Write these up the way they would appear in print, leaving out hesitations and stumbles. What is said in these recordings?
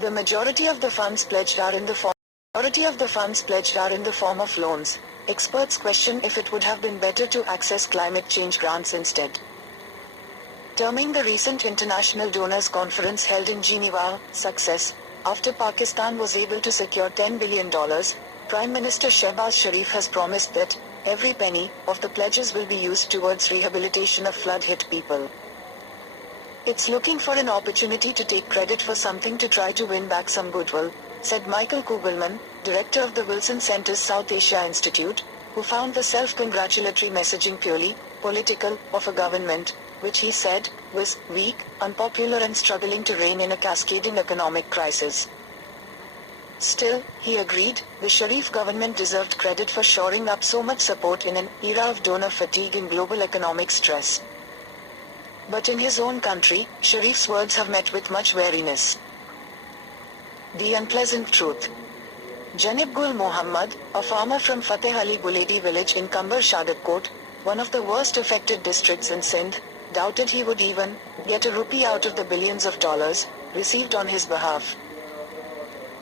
The majority of the funds pledged are in the form of loans. Experts question if it would have been better to access climate change grants instead. Terming the recent International Donors Conference held in Geneva success, after Pakistan was able to secure $10 billion, Prime Minister Shehbaz Sharif has promised that every penny of the pledges will be used towards rehabilitation of flood-hit people. It's looking for an opportunity to take credit for something to try to win back some goodwill, said Michael Kugelman, director of the Wilson Center's South Asia Institute, who found the self-congratulatory messaging purely political of a government, which he said was weak, unpopular and struggling to rein in a cascading economic crisis. Still, he agreed, the Sharif government deserved credit for shoring up so much support in an era of donor fatigue and global economic stress. But in his own country, Sharif's words have met with much wariness. The unpleasant truth. Janib Gul Mohammad, a farmer from Fateh Ali Buledi village in Kambar Shadabkot, one of the worst affected districts in Sindh, doubted he would even get a rupee out of the billions of dollars received on his behalf.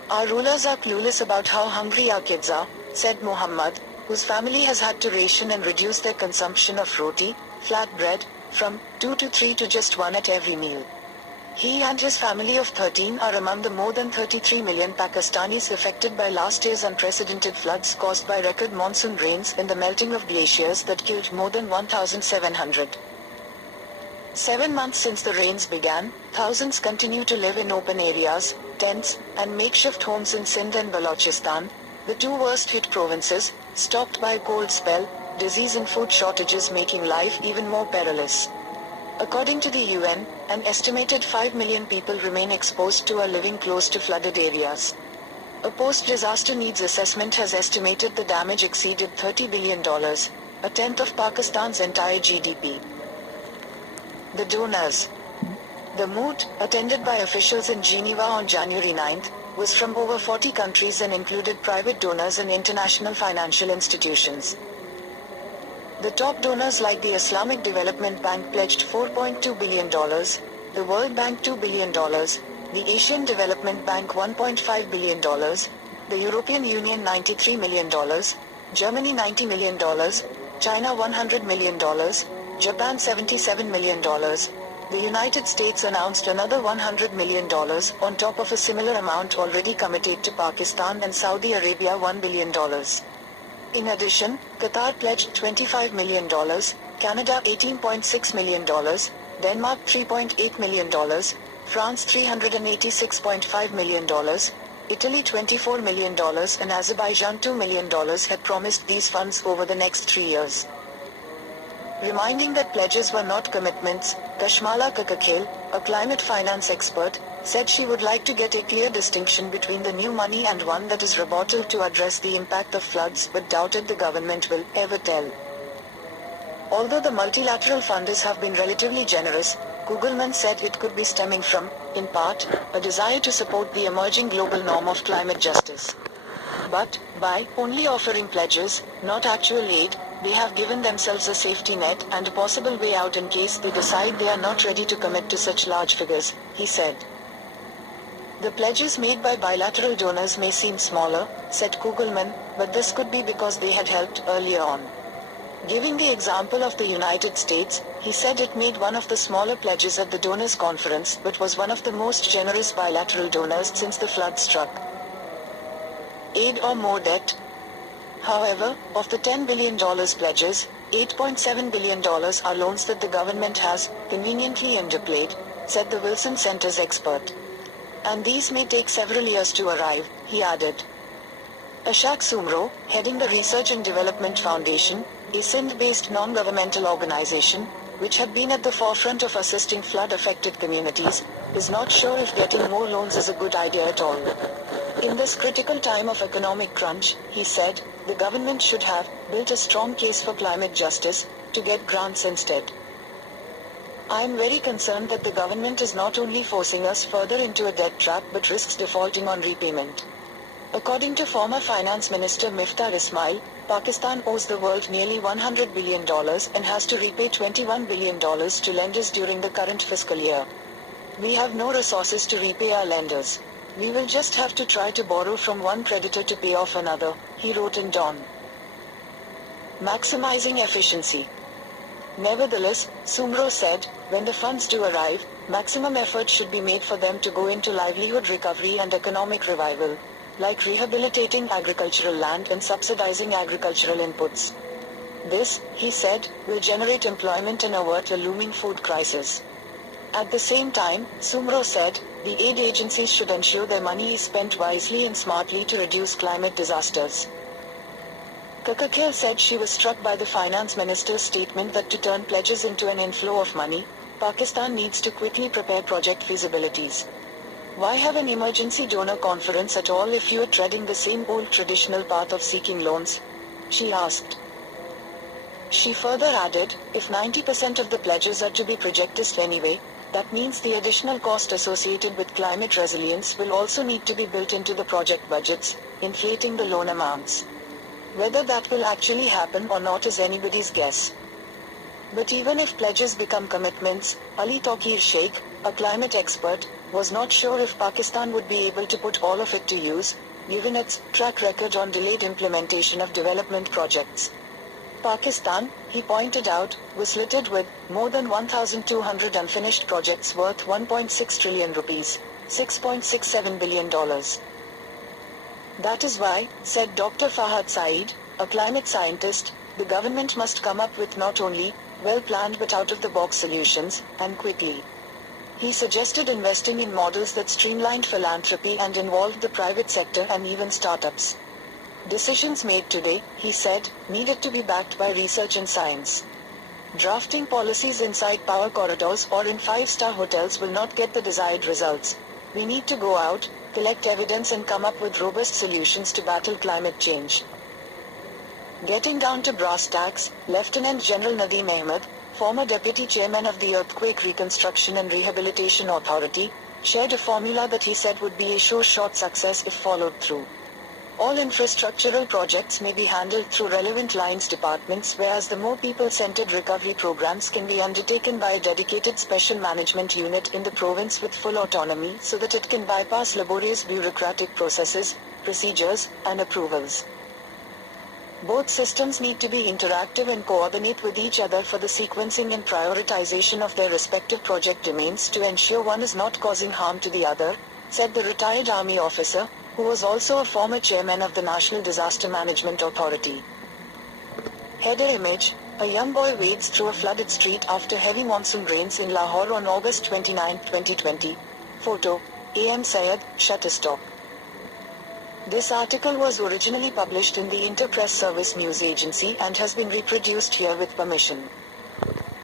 Our rulers are clueless about how hungry our kids are, said Mohammad, whose family has had to ration and reduce their consumption of roti, flat bread, from 2 to 3 to just 1 at every meal. He and his family of 13 are among the more than 33 million Pakistanis affected by last year's unprecedented floods caused by record monsoon rains and the melting of glaciers that killed more than 1,700. 7 months since the rains began, thousands continue to live in open areas, tents, and makeshift homes in Sindh and Balochistan, the two worst hit provinces, stalked by a cold spell, disease and food shortages making life even more perilous. According to the UN, an estimated 5 million people remain exposed to or living close to flooded areas. A post-disaster needs assessment has estimated the damage exceeded $30 billion, a tenth of Pakistan's entire GDP. The donors. The moot, attended by officials in Geneva on January 9, was from over 40 countries and included private donors and international financial institutions. The top donors like the Islamic Development Bank pledged $4.2 billion, the World Bank $2 billion, the Asian Development Bank $1.5 billion, the European Union $93 million, Germany $90 million, China $100 million, Japan $77 million. The United States announced another $100 million on top of a similar amount already committed to Pakistan, and Saudi Arabia $1 billion. In addition, Qatar pledged $25 million, Canada $18.6 million, Denmark $3.8 million, France $386.5 million, Italy $24 million, and Azerbaijan $2 million had promised these funds over the next 3 years. Reminding that pledges were not commitments, Kashmala Kakakhel, a climate finance expert, said she would like to get a clear distinction between the new money and one that is rebuttal to address the impact of floods, but doubted the government will ever tell. Although the multilateral funders have been relatively generous, Kugelman said it could be stemming from, in part, a desire to support the emerging global norm of climate justice. But, by only offering pledges, not actual aid, they have given themselves a safety net and a possible way out in case they decide they are not ready to commit to such large figures, he said. The pledges made by bilateral donors may seem smaller, said Kugelman, but this could be because they had helped earlier on. Giving the example of the United States, he said it made one of the smaller pledges at the donors' conference but was one of the most generous bilateral donors since the flood struck. Aid or more debt? However, of the $10 billion pledges, $8.7 billion are loans that the government has conveniently underplayed, said the Wilson Center's expert. And these may take several years to arrive, he added. Ashak Sumro, heading the Research and Development Foundation, a Sindh-based non-governmental organization, which had been at the forefront of assisting flood-affected communities, is not sure if getting more loans is a good idea at all. In this critical time of economic crunch, he said, the government should have built a strong case for climate justice to get grants instead. I am very concerned that the government is not only forcing us further into a debt trap but risks defaulting on repayment. According to former Finance Minister Mutasir Raat, Pakistan owes the world nearly $100 billion and has to repay $21 billion to lenders during the current fiscal year. We have no resources to repay our lenders. We will just have to try to borrow from one creditor to pay off another, he wrote in Dawn. Maximizing efficiency. Nevertheless, Sumro said, when the funds do arrive, maximum effort should be made for them to go into livelihood recovery and economic revival, like rehabilitating agricultural land and subsidizing agricultural inputs. This, he said, will generate employment and avert a looming food crisis. At the same time, Sumro said, the aid agencies should ensure their money is spent wisely and smartly to reduce climate disasters. Kakakil said she was struck by the finance minister's statement that to turn pledges into an inflow of money, Pakistan needs to quickly prepare project feasibilities. Why have an emergency donor conference at all if you are treading the same old traditional path of seeking loans? She asked. She further added, if 90% of the pledges are to be projectist anyway, that means the additional cost associated with climate resilience will also need to be built into the project budgets, inflating the loan amounts. Whether that will actually happen or not is anybody's guess. But even if pledges become commitments, Ali Taqir Sheikh, a climate expert, was not sure if Pakistan would be able to put all of it to use, given its track record on delayed implementation of development projects. Pakistan, he pointed out, was littered with more than 1,200 unfinished projects worth 1.6 trillion rupees, $6.67 billion. That is why, said Dr. Fahad Saeed, a climate scientist, the government must come up with not only well-planned but out-of-the-box solutions, and quickly. He suggested investing in models that streamlined philanthropy and involved the private sector and even startups. Decisions made today, he said, needed to be backed by research and science. Drafting policies inside power corridors or in five-star hotels will not get the desired results. We need to go out, collect evidence and come up with robust solutions to battle climate change. Getting down to brass tacks, Lieutenant General Nadeem Ahmed, former Deputy Chairman of the Earthquake Reconstruction and Rehabilitation Authority, shared a formula that he said would be a sure shot success if followed through. All infrastructural projects may be handled through relevant lines departments, whereas the more people-centered recovery programs can be undertaken by a dedicated special management unit in the province with full autonomy so that it can bypass laborious bureaucratic processes, procedures, and approvals. Both systems need to be interactive and coordinate with each other for the sequencing and prioritization of their respective project domains to ensure one is not causing harm to the other, said the retired army officer, who was also a former chairman of the National Disaster Management Authority. Header image, a young boy wades through a flooded street after heavy monsoon rains in Lahore on August 29, 2020. Photo, A.M. Syed, Shutterstock. This article was originally published in the Inter Press Service news agency and has been reproduced here with permission.